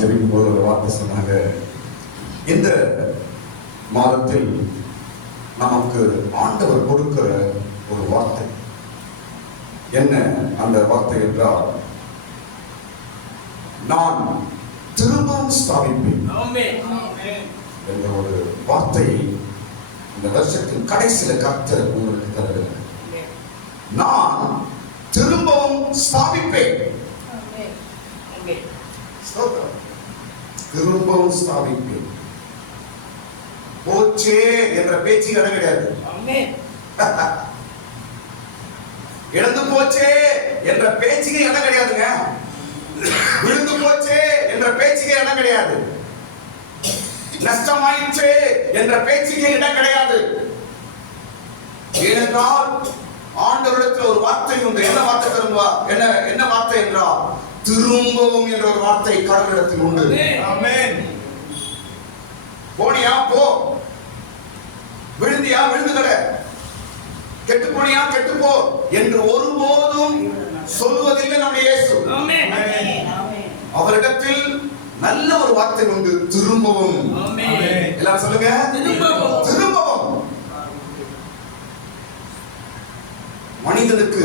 ஜெபிக்கும் போது ஒரு வார்த்தை சொன்னாங்க, இந்த மாதத்தில் நமக்கு ஆண்டவர் கொடுக்கிற ஒரு வார்த்தை என்ன? அந்த வார்த்தை என்றால், நான் திரும்பவும் ஸ்தாபிப்பேன் என்ற ஒரு வார்த்தையை இந்த வருஷத்தின் கடைசியில கர்த்தர் உங்களுக்கு தருகிறார். நான் திரும்பவும் ஸ்தாபிப்பேன், திரும்பவும் ஸ்தாபிப்பேன். போச்சே என்ற பேச்சு இடம் கிடையாது. இழந்து போச்சே என்ற பேச்சுக்கு இடம் கிடையாதுங்க. விழுந்து போச்சே என்ற பேச்சுக்கு இடம் கிடையாது. நஷ்டமாயிற்றே என்ற பேச்சுக்கு இடம் கிடையாது. ஏனென்றால் ஆண்டவரிடத்தில் ஒரு வார்த்தை உண்டு. என்ன வார்த்தை திரும்ப? என்ன வார்த்தை என்றால் திரும்பவும் என்ற ஒரு வார்த்தை கடவுளிடத்தில் உண்டு. ஆமென். போனியா போ, விழுந்தியா விழுந்து கட, கெட்டு போனியா கெட்டு போ என்று ஒருபோதும் சொல்வதில்லை நம்முடைய இயேசு. ஆமென். அவரிடத்தில் நல்ல ஒரு வார்த்தை உண்டு, திரும்பவும். ஆமென். எல்லாரும் சொல்லுங்க, திரும்பவும். திரும்பவும். மனிதனுக்கு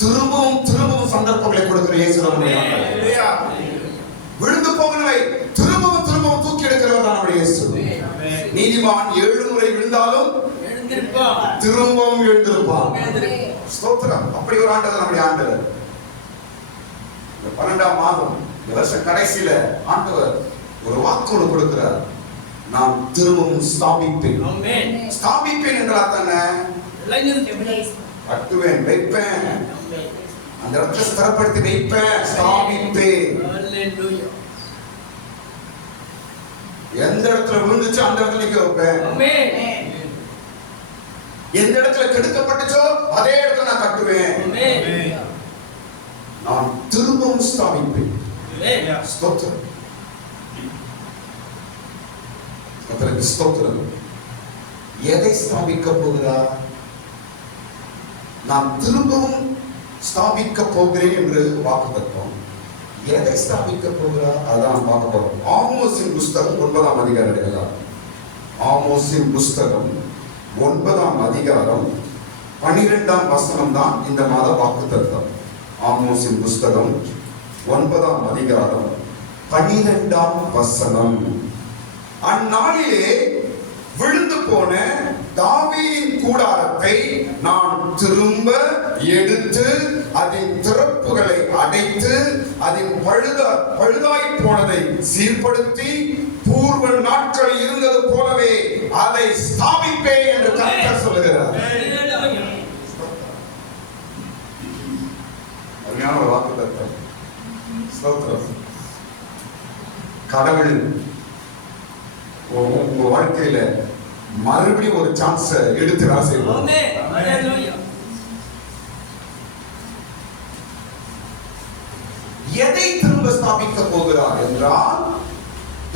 திரும்பவும் திரும்பவும் சந்தர்ப்பங்களை கொடுக்கிற இயேசு நம்முடைய ஆண்டவர். விழுந்து போகிறவை திரும்பவும் திரும்பவும் தூக்கி எடுக்கிறவர் தான் நம்முடைய இயேசு. நீதிமான் 7 முறை விழுந்தாலும் திரும்பவும் எழுந்திருப்பான். ஸ்தோத்திரம். அப்படி ஒரு ஆண்டவர் நம்முடைய ஆண்டவர். 12ஆம் மாதம் இந்த வருஷ கடைசியில ஆண்டவர் ஒரு வாக்கு கொடுக்கிறார், நான் திரும்பவும் ஸ்தாபிப்பேன். ஸ்தாபிப்பேன் என்றால் தானே கட்டுவேன், வைப்பேன், அந்த இடத்துல ஸ்திரப்படுத்தி வைப்பேன், ஸ்தாபிப்பேன். எந்த இடத்துல விழுந்துச்சோ அந்த இடத்துல நிக்க வைப்பேன். எந்த இடத்துல கெடுக்கப்பட்டுச்சோ அதே இடத்துல நான் கட்டுவேன். நான் திரும்பவும் ஸ்தாபிப்பேன். ஸ்தோத்திரம். கர்த்தருக்கு ஸ்தோத்திரம். எதை ஸ்தாபிக்க போகிறார்? நான் திரும்பவும் ஸ்தாபிக்க போகிறேன் என்று வாக்குத்தத்தம். எதை ஸ்தாபிக்க போகிறார்? அதான் பார்க்க போறோம். ஆமோஸின் புஸ்தகம் 9ஆம் அதிகாரம் எடுக்கலாம். ஆமோஸின் புஸ்தகம் 9ஆம் அதிகாரம் 12ஆம் வசனம் தான் இந்த மாத வாக்குத்தத்தம். ஆமோஸின் புஸ்தகம் 9ஆம் அதிகாரம் 12ஆம் வசனம். அந்நாளிலே விழுந்து போன தாவீதின் கூடாரத்தை நான் திரும்ப எடுத்து அதன் திறப்புகளை அடைத்து அதன் பழுதாய் போனதை சீர்படுத்தி பூர்வ நாட்களில் இருந்தது போலவே அதை ஸ்தாபிப்பேன் என்று கர்த்தர் சொல்லுகிறார். அருமையான ஒரு வாக்குத்தத்தம். ஸ்தோத்திரம். கடவுள் உங்க வாழ்க்கையில மறுபடியும் ஒரு சான்ஸ் எடுத்து வேலை செய்வோம். எதை திரும்ப ஸ்தாபிக்க போகிறார் என்றால்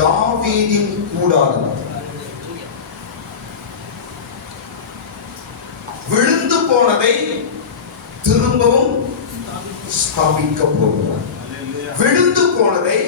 தாவீதின் கூடாரம். விழுந்து போனதை திரும்பவும் ஸ்தாபிக்க போகிறார். விழுந்து போனதை